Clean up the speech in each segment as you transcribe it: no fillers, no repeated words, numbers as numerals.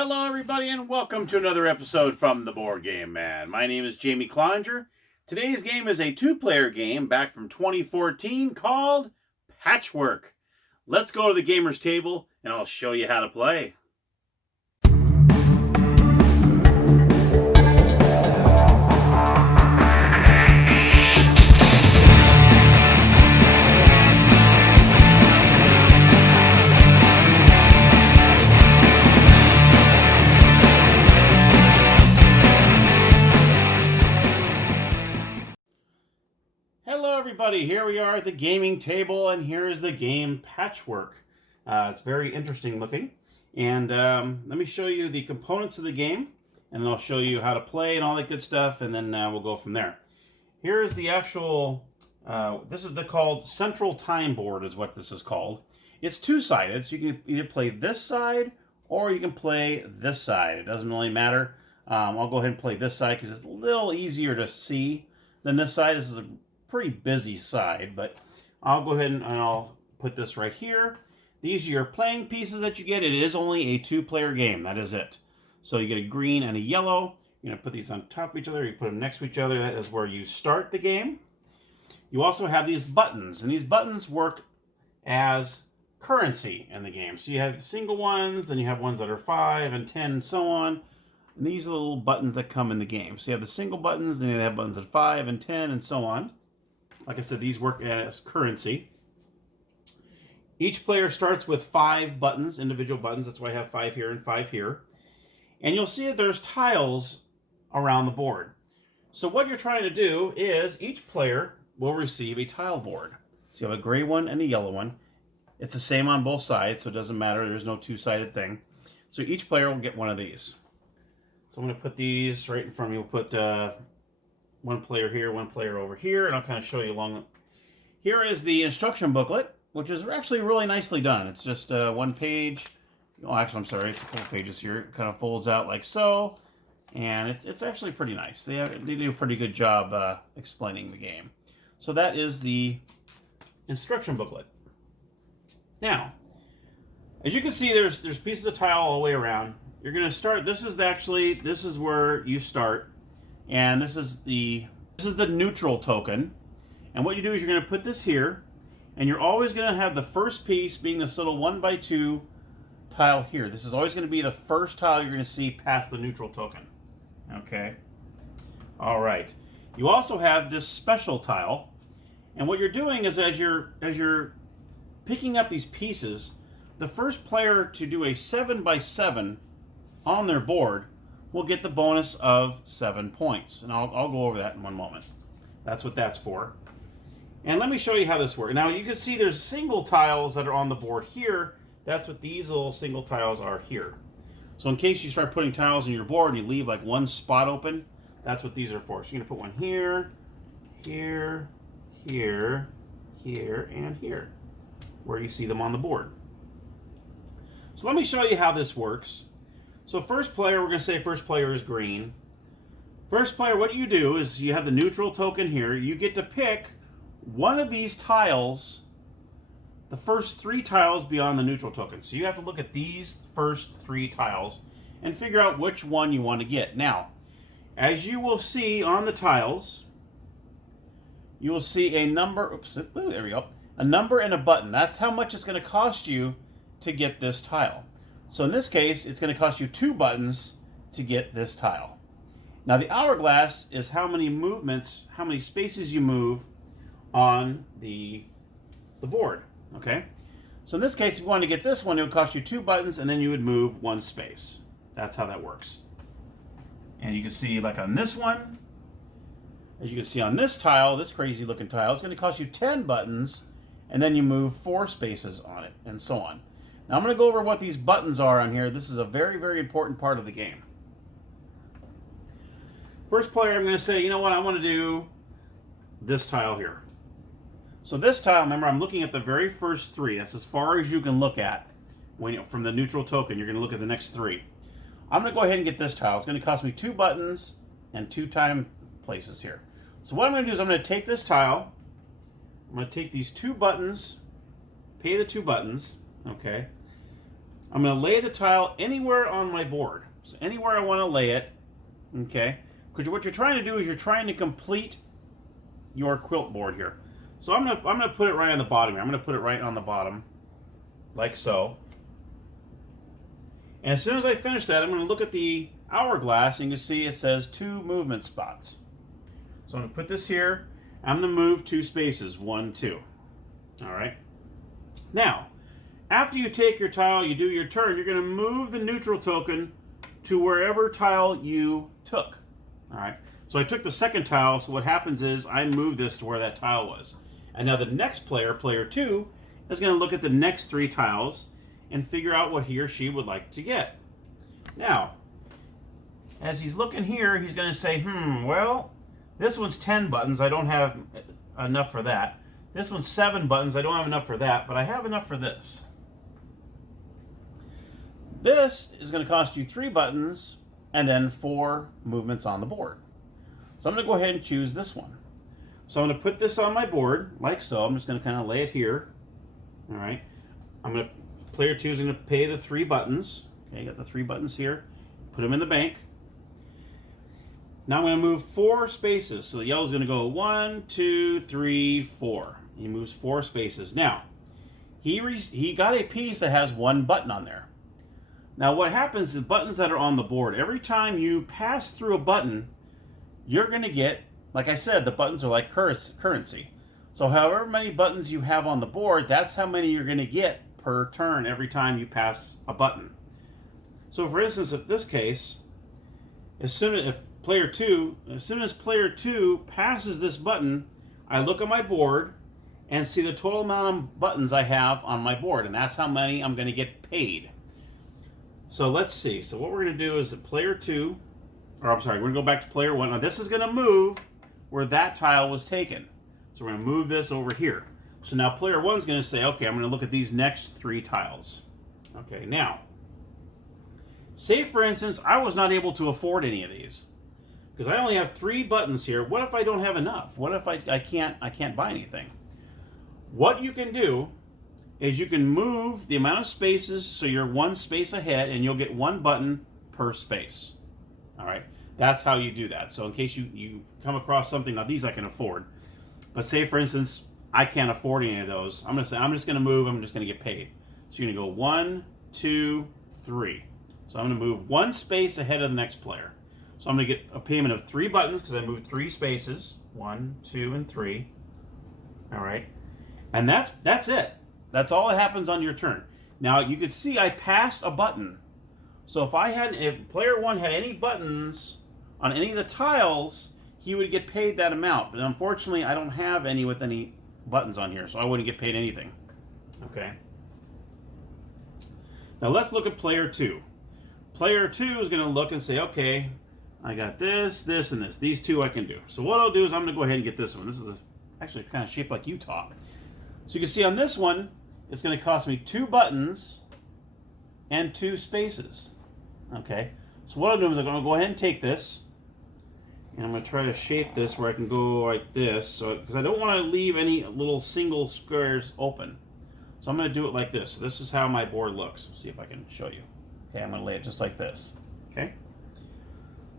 Hello, everybody, and welcome to another episode from the Board Game Man. My name is Jamie Cloninger. Today's game is a two-player game back from 2014 called Patchwork. Let's go to the gamer's table, and I'll show you how to play. Hello everybody, here we are at the gaming table, and here is the game Patchwork. It's very interesting looking, and let me show you the components of the game, and then I'll show you how to play and all that good stuff, and then we'll go from there. Here is the actual, this is called Central Time Board is what this is called. It's two-sided, so you can either play this side or you can play this side. It doesn't really matter. I'll go ahead and play this side because it's a little easier to see than this side. This is a pretty busy side, but I'll go ahead and I'll put this right here. These are your playing pieces that you get. It is only a two-player game. That is it. So you get a green and a yellow. You're going to put these on top of each other. You put them next to each other. That is where you start the game. You also have these buttons, and these buttons work as currency in the game. So you have single ones, then you have ones that are 5 and 10 and so on. And these are the little buttons that come in the game. So you have the single buttons, then you have buttons at 5 and 10 and so on. Like I said, these work as currency. Each player starts with 5 buttons, individual buttons. That's why I have 5 here and 5 here. And you'll see that there's tiles around the board. So what you're trying to do is each player will receive a tile board. So you have a gray one and a yellow one. It's the same on both sides, so it doesn't matter. There's no two-sided thing. So each player will get one of these. So I'm going to put these right in front of me. We'll put one player here, one player over here, and I'll kind of show you along. Here is the instruction booklet, which is actually really nicely done. It's just one page. Oh, actually, I'm sorry, it's a couple pages here. It kind of folds out like so, and it's actually pretty nice. They do a pretty good job explaining the game. So that is the instruction booklet. Now, as you can see, there's pieces of tile all the way around. You're going to start. This is where you start. And this is the neutral token. And what you do is you're going to put this here, and you're always going to have the first piece being this little 1x2 tile here. This is always going to be the first tile you're going to see past the neutral token. Okay? All right. You also have this special tile. And what you're doing is as you're picking up these pieces, the first player to do a 7x7 on their board will get the bonus of 7 points. And I'll go over that in one moment. That's what that's for. And let me show you how this works. Now you can see there's single tiles that are on the board here. That's what these little single tiles are here. So in case you start putting tiles on your board and you leave like one spot open, that's what these are for. So you're going to put one here, here, here, here, and here, where you see them on the board. So let me show you how this works. So first player, we're going to say first player is green. First player, what you do is you have the neutral token here. You get to pick one of these tiles, the first 3 tiles beyond the neutral token. So you have to look at these first 3 tiles and figure out which one you want to get. Now, as you will see on the tiles, you will see a number, oops, there we go, a number and a button. That's how much it's going to cost you to get this tile. So in this case, it's going to cost you 2 buttons to get this tile. Now the hourglass is how many movements, how many spaces you move on the board. Okay? So in this case, if you wanted to get this one, it would cost you 2 buttons, and then you would move 1 space. That's how that works. And you can see, like on this one, as you can see on this tile, this crazy looking tile, it's going to cost you 10 buttons, and then you move 4 spaces on it, and so on. Now I'm going to go over what these buttons are on here. This is a very, very important part of the game. First player, I'm going to say, you know what, I want to do this tile here. So this tile, remember, I'm looking at the very first 3. That's as far as you can look at when from the neutral token. You're going to look at the next 3. I'm going to go ahead and get this tile. It's going to cost me 2 buttons and 2 time places here. So what I'm going to do is I'm going to take this tile. I'm going to take these 2 buttons, pay the 2 buttons, okay? I'm going to lay the tile anywhere on my board. So anywhere I want to lay it, okay? Because what you're trying to do is you're trying to complete your quilt board here. So I'm gonna put it right on the bottom here. I'm gonna put it right on the bottom, like so. And as soon as I finish that, I'm gonna look at the hourglass, and you can see it says 2 movement spots. So I'm gonna put this here. I'm gonna move 2 spaces, 1, 2. All right. Now, after you take your tile, you do your turn. You're gonna move the neutral token to wherever tile you took. All right. So I took the second tile, so what happens is I move this to where that tile was. And now the next player, player 2, is going to look at the next 3 tiles and figure out what he or she would like to get. Now, as he's looking here, he's going to say, well, this one's 10 buttons. I don't have enough for that. This one's 7 buttons. I don't have enough for that, but I have enough for this. This is going to cost you 3 buttons and then 4 movements on the board. So I'm going to go ahead and choose this one. So I'm going to put this on my board, like so. I'm just going to kind of lay it here. All right. I'm going to, player 2 is going to pay the 3 buttons. Okay, got the 3 buttons here. Put them in the bank. Now I'm going to move 4 spaces. So the yellow is going to go 1, 2, 3, 4. He moves 4 spaces. Now, he got a piece that has 1 button on there. Now what happens is the buttons that are on the board, every time you pass through a button, you're going to get, like I said, the buttons are like currency. So however many buttons you have on the board, that's how many you're going to get per turn every time you pass a button. So for instance, in this case, as soon as player 2 passes this button, I look at my board and see the total amount of buttons I have on my board, and that's how many I'm going to get paid. So let's see. So what we're going to do is that player 2, or I'm sorry, we're going to go back to player 1. Now this is going to move where that tile was taken. So we're going to move this over here. So now player 1 is going to say, okay, I'm going to look at these next 3 tiles. Okay, now, say for instance, I was not able to afford any of these because I only have 3 buttons here. What if I don't have enough? What if I can't buy anything? What you can do is you can move the amount of spaces so you're 1 space ahead, and you'll get 1 button per space. All right, that's how you do that. So in case you come across something, now these I can afford, but say for instance I can't afford any of those, I'm going to say I'm just going to move, I'm just going to get paid. So you're going to go 1, 2, 3. So I'm going to move 1 space ahead of the next player. So I'm going to get a payment of 3 buttons because I moved 3 spaces, 1, 2, and 3. All right, and that's it. That's all that happens on your turn. Now you can see I passed a button. So if player 1 had any buttons on any of the tiles, he would get paid that amount. But unfortunately, I don't have any with any buttons on here, so I wouldn't get paid anything. Okay. Now let's look at player 2. Player 2 is going to look and say, okay, I got this, this, and this. These 2 I can do. So what I'll do is I'm going to go ahead and get this one. This is actually kind of shaped like Utah. So you can see on this one, it's going to cost me 2 buttons and 2 spaces. Okay, so what I'll do is I'm going to go ahead and take this, and I'm going to try to shape this where I can go like this, so because I don't want to leave any little single squares open. So I'm going to do it like this. So this is how my board looks. Let's see if I can show you. Okay, I'm going to lay it just like this. Okay,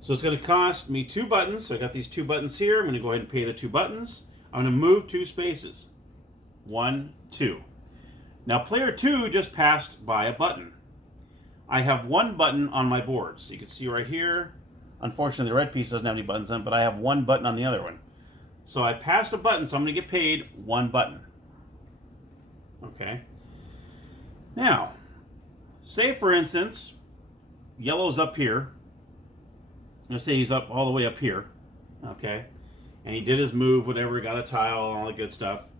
so it's going to cost me 2 buttons. So I got these 2 buttons here. I'm going to go ahead and pay the 2 buttons. I'm going to move 2 spaces. 1, 2. Now player 2 just passed by a button. I have 1 button on my board. So you can see right here, unfortunately the red piece doesn't have any buttons on it, but I have 1 button on the other one. So I passed a button, so I'm going to get paid 1 button. Okay. Now, say for instance, yellow's up here. I'm going to say he's up all the way up here. Okay. And he did his move, whatever, got a tile, all the good stuff.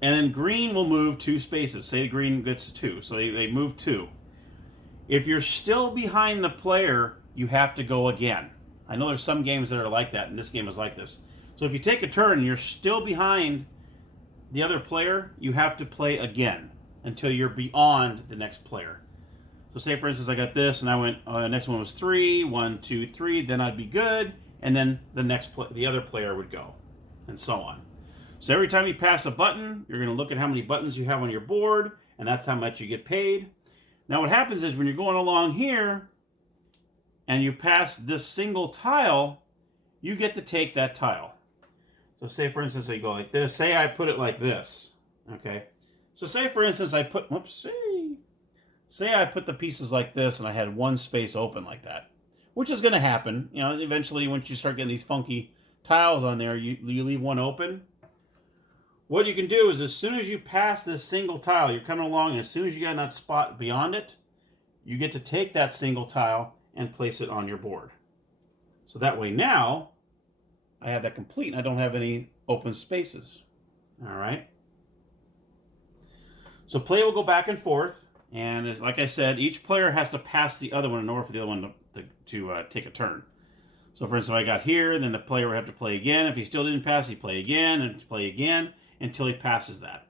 And then green will move 2 spaces. Say green gets 2. So they move 2. If you're still behind the player, you have to go again. I know there's some games that are like that, and this game is like this. So if you take a turn and you're still behind the other player, you have to play again until you're beyond the next player. So say, for instance, I got this, and I went, the next one was 3, 1, 2, 3, then I'd be good, and then the other player would go, and so on. So every time you pass a button, you're going to look at how many buttons you have on your board, and that's how much you get paid. Now what happens is when you're going along here and you pass this single tile, you get to take that tile. So say for instance I go like this. Say I put it like this. Okay. So say for instance I put, say I put the pieces like this and I had one space open like that, which is going to happen. You know, eventually once you start getting these funky tiles on there, you leave one open. What you can do is as soon as you pass this single tile, you're coming along, and as soon as you get in that spot beyond it, you get to take that single tile and place it on your board. So that way now, I have that complete and I don't have any open spaces. All right. So play will go back and forth, and as, like I said, each player has to pass the other one in order for the other one to take a turn. So for instance, if I got here, then the player would have to play again. If he still didn't pass, he'd play again and play again until he passes that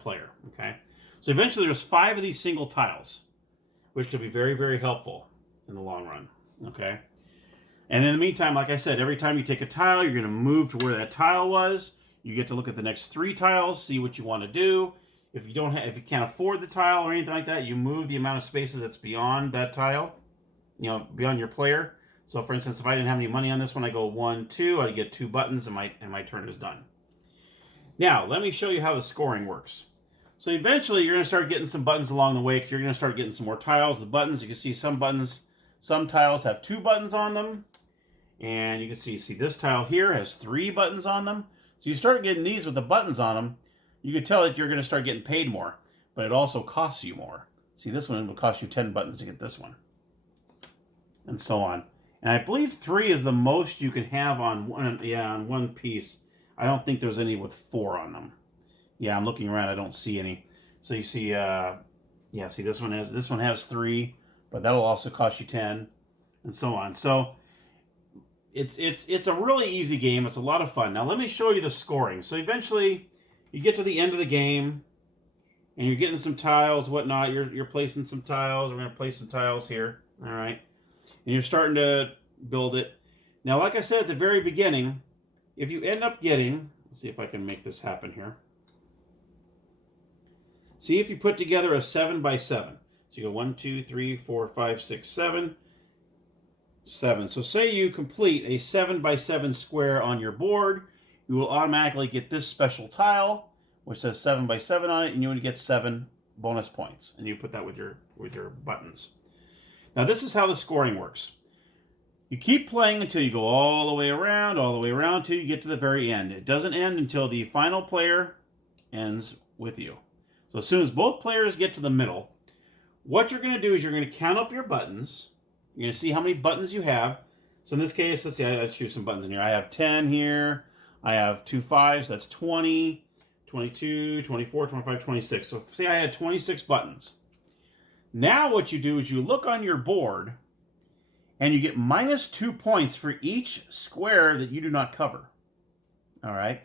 player, okay? So eventually there's 5 of these single tiles, which could be very, very helpful in the long run, okay? And in the meantime, like I said, every time you take a tile, you're gonna move to where that tile was. You get to look at the next 3 tiles, see what you wanna do. If you can't afford the tile or anything like that, you move the amount of spaces that's beyond that tile, you know, beyond your player. So for instance, if I didn't have any money on this one, I go 1, 2, I'd get 2 buttons and my turn is done. Now, let me show you how the scoring works. So eventually you're going to start getting some buttons along the way because you're going to start getting some more tiles. The buttons, you can see some tiles have 2 buttons on them. And you can see this tile here has 3 buttons on them. So you start getting these with the buttons on them. You can tell that you're going to start getting paid more, but it also costs you more. See, this one will cost you 10 buttons to get this one. And so on. And I believe 3 is the most you can have on one piece. I don't think there's any with 4 on them. Yeah, I'm looking around. I don't see any. So you see, see this one has 3, but that'll also cost you 10, and so on. So it's a really easy game. It's a lot of fun. Now let me show you the scoring. So eventually, you get to the end of the game, and you're getting some tiles, whatnot. You're placing some tiles. We're going to place some tiles here. All right, and you're starting to build it. Now, like I said at the very beginning, if you end up getting, let's see if I can make this happen here. See if you put together a 7 by 7. So you go 1, 2, 3, 4, 5, 6, 7. 7. So say you complete a 7 by 7 square on your board, you will automatically get this special tile, which says 7 by 7 on it, and you would get 7 bonus points. And you put that with your buttons. Now this is how the scoring works. You keep playing until you go all the way around till you get to the very end. It doesn't end until the final player ends with you. So as soon as both players get to the middle, what you're going to do is you're going to count up your buttons. You're going to see how many buttons you have. So in this case, let's see, let's choose some buttons in here. I have 10 here. I have 2 5s, that's 20, 22, 24, 25, 26. So say I had 26 buttons. Now what you do is you look on your board, and you get -2 points for each square that you do not cover. All right?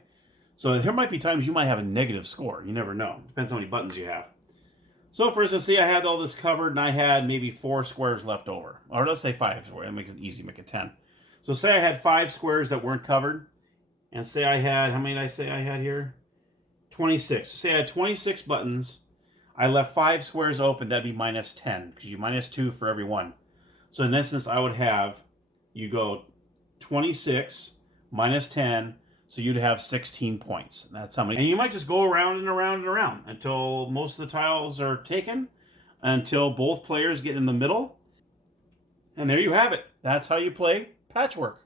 So there might be times you might have a negative score. You never know. Depends on how many buttons you have. So for instance, see I had all this covered, and I had maybe 4 squares left over. Or let's say 5 squares. That makes it easy, make it 10. So say I had 5 squares that weren't covered, and say I had, how many did I say I had here? 26. So say I had 26 buttons. I left 5 squares open. That'd be -10, because you -2 for every one. So in essence, I would have, you go 26 -10, so you'd have 16 points. That's how many. And you might just go around and around and around until most of the tiles are taken, until both players get in the middle. And there you have it. That's how you play Patchwork.